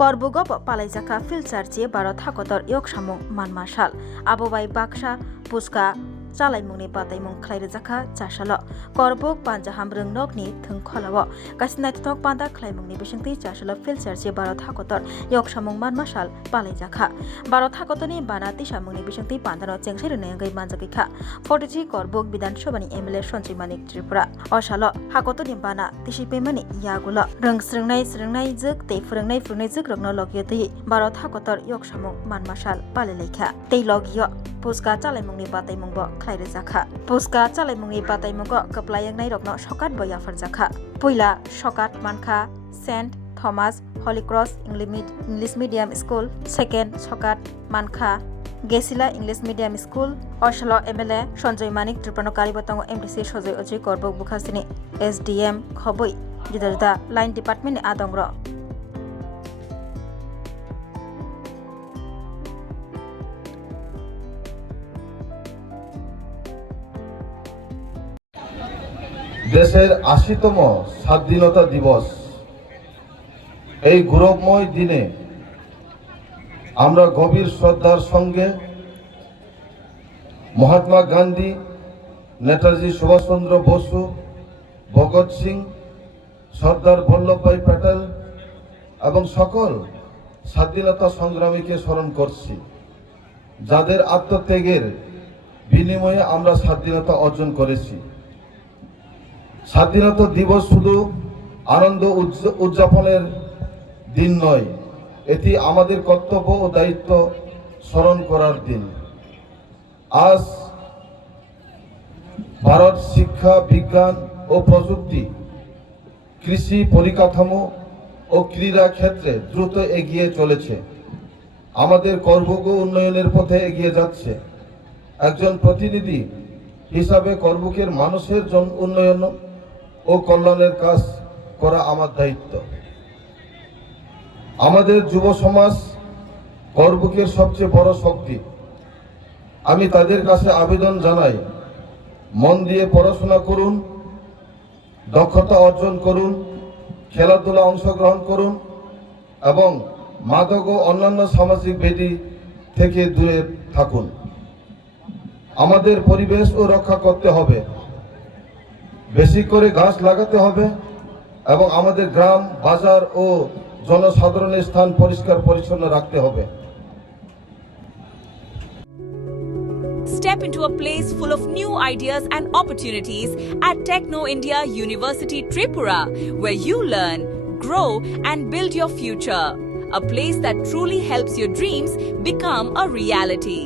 করবুগ পালাইজাকা ফিলচারচি ভারত হাকতর ইয়ক সামুং মানমাশাল আববাই বাক্সা পুস্কা চালাইমুংনি বাতাইমুং খ্লাইরজাখা চাশাল করবুক পাঞ্জা হামরং নকনি থংখলাও কাসিনাइथक पान्दा ख्लाइमुंनि बिसंति चाशल फिलचारचि भारत हाकतर इयक सामुं मानमासाल पालाइजाखा भारत हाकतनि बाना तिसामुंनि बिसंति पान्दानो चेंगसाइरने गै मानजाखैखा 43 करबुक विधानसभानि एमएलए सन्जय मानिक त्रिपुरा असाल हाकतनि बाना तिसिपेमानि यागुल रोंस्रोंनाय जोग ते फोरोंनाय जोग रगनो लगियतै भारत हाकतर इयक सामुं मानमासाल पालाइलाइखा तै लगिय पुस्का चालाइमुंनि बाताइमुंबो ख्लाइरजाखा पुस्का चालाइमुंनि बाताइमुंगो कप्लायंनाय रगनो सकात बयाफरजाखा पुइला सकात मानखा saint Thomas holy cross English medium school second सकात मानखा गेसिला इंग्लिश मीडियम स्कूल अशलो एमएलए सन्जय मानिक त्रिपुरा कारिबतंग एमडीसी सजय अजय करबुक बुखासिनी एसडीएम खबई जुदा जुदा लाइन डिपार्टमेंट आदंग्र দেশের ৮০তম স্বাধীনতা দিবস এই গৌরবময় দিনে আমরা গভীর শ্রদ্ধার সঙ্গে মহাত্মা গান্ধী, নেতাজি সুভাষচন্দ্র বসু, ভগৎ সিং, সর্দার বল্লভভাই প্যাটেল এবং সকল স্বাধীনতা সংগ্রামীকে স্মরণ করছি, যাদের আত্মত্যাগের বিনিময়ে আমরা স্বাধীনতা অর্জন করেছি। স্বাধীনতা দিবস শুধু আনন্দ উদযাপনের দিন নয়, এটি আমাদের কর্তব্য ও দায়িত্ব স্মরণ করার দিন। আজ ভারত শিক্ষা, বিজ্ঞান ও প্রযুক্তি, কৃষি, পরিকাঠামো ও ক্রীড়া ক্ষেত্রে দ্রুত এগিয়ে চলেছে। আমাদের করবুগ উন্নয়নের পথে এগিয়ে যাচ্ছে। একজন প্রতিনিধি হিসাবে করবুকের মানুষের উন্নয়ন ও কল্যাণের কাজ করা আমার দায়িত্ব। আমাদের যুব সমাজ করবুকের সবচেয়ে বড় শক্তি। আমি তাদের কাছে আবেদন জানাই, মন দিয়ে পড়াশোনা করুন, দক্ষতা অর্জন করুন, খেলাধুলা অংশগ্রহণ করুন এবং মাদক ও অন্যান্য সামাজিক ব্যাধি থেকে দূরে থাকুন। আমাদের পরিবেশও রক্ষা করতে হবে, বেশি করে গাছ লাগাতে হবে এবং আমাদের গ্রাম, বাজার ও জনসাধারণের স্থান পরিষ্কার পরিচ্ছন্ন রাখতে হবে। Step into a place full of new ideas and opportunities at Techno India University Tripura, where you learn, grow and build your future. A place that truly helps your dreams become a reality.